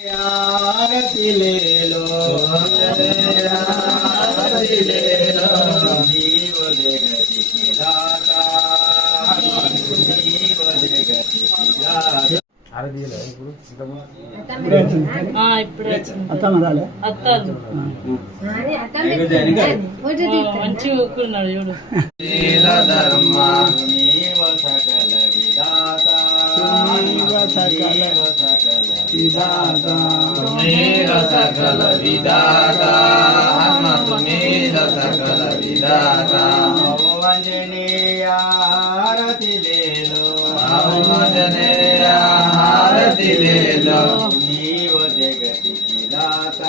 आरती ले लो आरती ले लो जीव जगति की दाता जीव जगति की दाता ఇప్పుడే అత్తాలు మంచిగా ఊరుకున్నాడు చూడు. ధర్మ నీవ సకల విధాత నీవ సకల విధాత హనుమ తుమేవ సకల విధాత అంజనేయ హారతి లేలో అంజనేయ హారతి లేలో నీవ జగతి కి దాత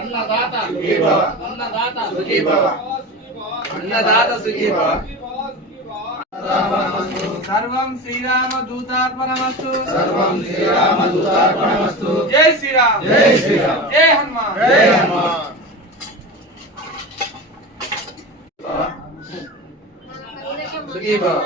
అన్నదాత సుఖీ భవ అన్నదాత సుఖీ భవ అన్నదాత సుఖీ భవ సర్వం శ్రీరామ దూతార్పణమస్తు సర్వం శ్రీరామ దూతార్పణమస్తు జై శ్రీరామ్ జై శ్రీరామ్ జై హనుమాన్ జై హనుమాన్ సుఖీ భవ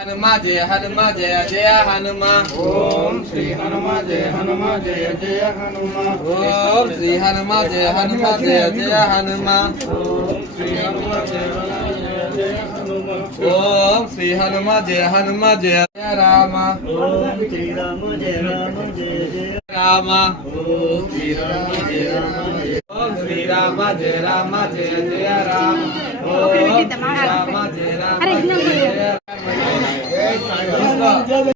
हनुमा जय जय हनुमा ओम श्री हनुमा जय जय जय हनुमा ओम श्री हनुमा जय जय जय हनुमा ओम श्री हनुमा जय जय हनुमा ओम श्री हनुमा जय जय राम ओम श्री राम जय जय राम ओम श्री राम जय ओम श्री राम जय जय राम ओम श्री राम जय